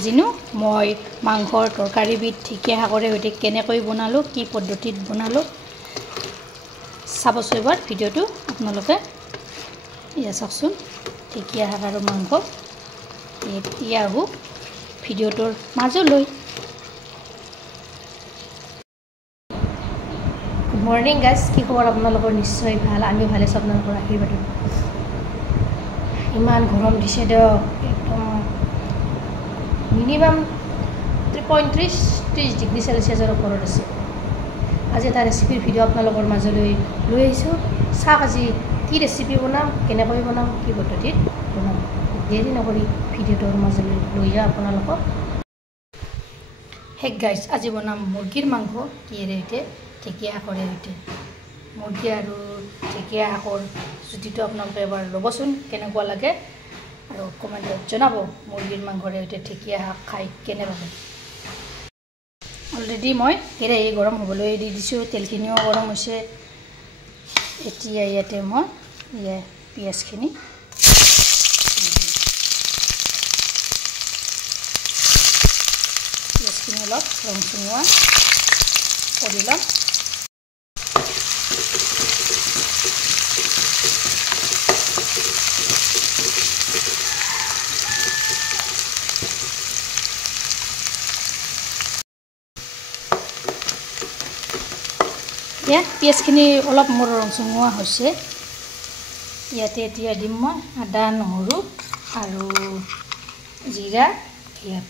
আজিনো মই মাংসৰ তৰকাৰীবিধ ঢেকীয়া শাকৰে সৈতে কেনেকৈ বনালোঁ, কি পদ্ধতিত বনালোঁ চাবচোন এবাৰ ভিডিঅ'টো আপোনালোকে। এয়া চাওকচোন ঢেকীয়া শাক আৰু মাংস। এতিয়া আহোঁ ভিডিঅ'টোৰ মাজলৈ। গুড মৰ্ণিং গাইজ, কি খবৰ আপোনালোকৰ? নিশ্চয় ভাল, আমিও ভালে আছোঁ আপোনালোকৰ আশীৰ্বাদত। ইমান গৰম দিছে দিয়ক, একদম মিনিমাম 35-30 ডিগ্ৰী চেলচিয়াছৰ ওপৰত আছে। আজি এটা ৰেচিপিৰ ভিডিঅ' আপোনালোকৰ মাজলৈ লৈ আহিছোঁ। চাওক আজি কি ৰেচিপি বনাম, কেনেকৈ বনাম, কি পদ্ধতিত বনাম। দেৰি নকৰি ভিডিঅ'টোৰ মাজলৈ লৈ যাওঁ আপোনালোকক। হেক গাইজ, আজি বনাম মুৰ্গীৰ মাংস কিহেৰে সৈতে, ঢেকীয়া শাকৰে সৈতে। মুৰ্গী আৰু ঢেকীয়া শাকৰ জুতিটো আপোনালোকে এবাৰ ল'বচোন, কেনেকুৱা লাগে আৰু কমেণ্টত জনাব মুৰ্গীৰ মাংসৰে সৈতে ঢেকীয়া শাক খাই কেনে লাগে। অলৰেডি মই কেৰাহী গৰম হ'বলৈ দি দিছোঁ, তেলখিনিও গৰম হৈছে। এতিয়া ইয়াতে মই পিঁয়াজখিনি অলপ ৰংচঙুৱা কৰি ল'ম। পিঁয়াজখিনি অলপ মোৰ ৰংচঙুৱা হৈছে। ইয়াতে এতিয়া দিম মই আদা, নহৰু আৰু জিৰা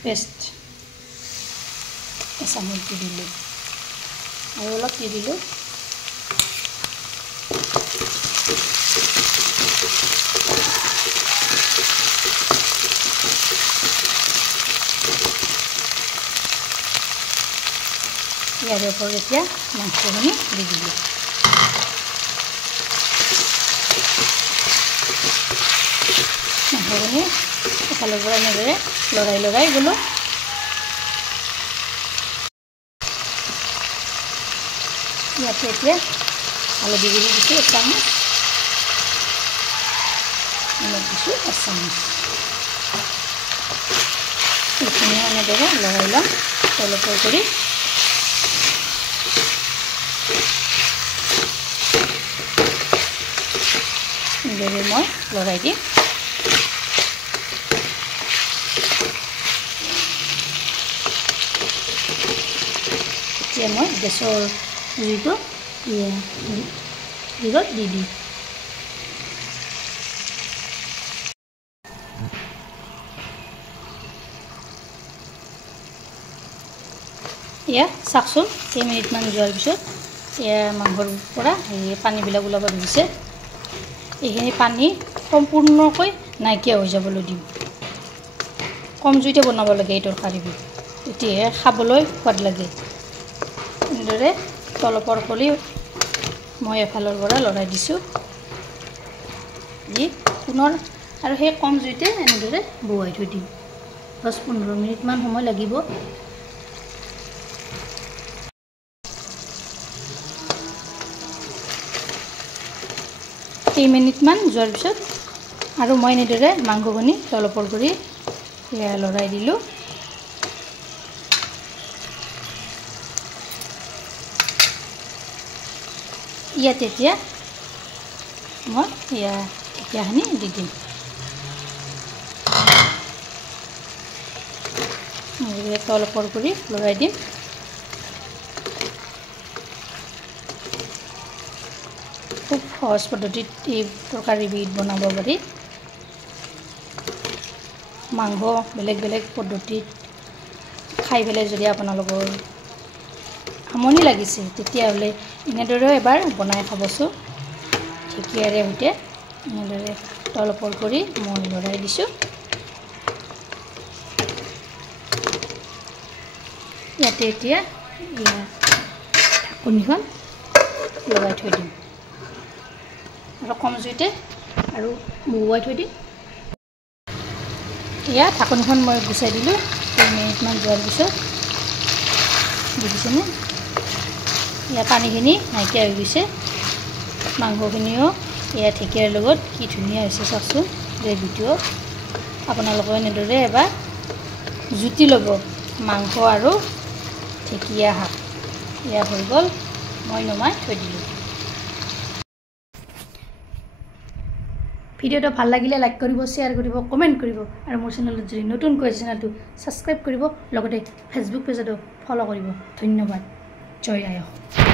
পেষ্ট এচামুচ দি দিলোঁ আৰু অলপ দি দিলোঁ। ইয়াৰ ওপৰত এতিয়া মাংসখিনি দি দিলোঁ। মাংসখিনি এফালৰ পৰা এনেদৰে লৰাই গ'লোঁ। ইয়াতে এতিয়া হালধি গুড়ি দিছোঁ এচামুচ, নিমখ দিছোঁ এচামুচ। এইখিনি এনেদৰে লৰাই ল'ম তলপৰ কৰি। এনেদৰে মই লৰাই দিম। এতিয়া মই গেছৰ জুইটো দি দিম। এয়া চাওকচোন, 10 মিনিটমান যোৱাৰ পিছত এয়া মাংসৰ পৰা পানীবিলাক ওলাব ধৰিছে। এইখিনি পানী সম্পূৰ্ণকৈ নাইকিয়া হৈ যাবলৈ দিম। কম জুইতে বনাব লাগে এই তৰকাৰীবিধ, তেতিয়াহে খাবলৈ সোৱাদ লাগে। এনেদৰে তলপৰ কৰি মই এফালৰ পৰা লৰাই দিছোঁ। পুনৰ আৰু সেই কম জুইতে এনেদৰে বহুৱাই থৈ দিম। 10-15 মিনিটমান সময় লাগিব। কেইমিনিটমান যোৱাৰ পিছত আৰু মই এনেদৰে মাংসখিনি তলপৰ কৰি লৰাই দিলোঁ। ইয়াত এতিয়া মই ঢেকীয়াখিনি দি দিম। তলপৰ কৰি লৰাই দিম। খুব সহজ পদ্ধতিত এই তৰকাৰীবিধ বনাব পাৰি। মাংস বেলেগ বেলেগ পদ্ধতিত খাই পেলাই যদি আপোনালোকৰ আমনি লাগিছে, তেতিয়াহ'লে এনেদৰেও এবাৰ বনাই খাবচোন। ঢেকীয়াৰে সৈতে এনেদৰে তলপৰ কৰি মই লৰাই দিছোঁ। ইয়াতে এতিয়া ঢাকনিখন লগাই থৈ দিম আৰু কম জুইতে আৰু বহুৱাই থৈ দিম। ইয়াত ঢাকনিখন মই গুচাই দিলোঁ। 10 মিনিটমান যোৱাৰ পিছত দেখিছেনে, ইয়াৰ পানীখিনি নাইকিয়া হৈ গৈছে। মাংসখিনিও এয়া ঢেকীয়াৰ লগত কি ধুনীয়া হৈছে চাওকচোন। গ্ৰেভিটো আপোনালোকে এনেদৰে এবাৰ জুতি ল'ব মাংস আৰু ঢেকীয়া শাক এয়া হৈ গ'ল মই নমাই থৈ দিলোঁ ভিডিওটো ভাল লাগিলে লাইক কৰিব শ্বেয়াৰ কৰিব কমেণ্ট কৰিব আৰু মোৰ চেনেলত যদি নতুনকৈ আছে চেনেলটো ছাবস্ক্ৰাইব কৰিব লগতে ফেচবুক পেজতো ফলো কৰিব ধন্যবাদ জয় আয়ো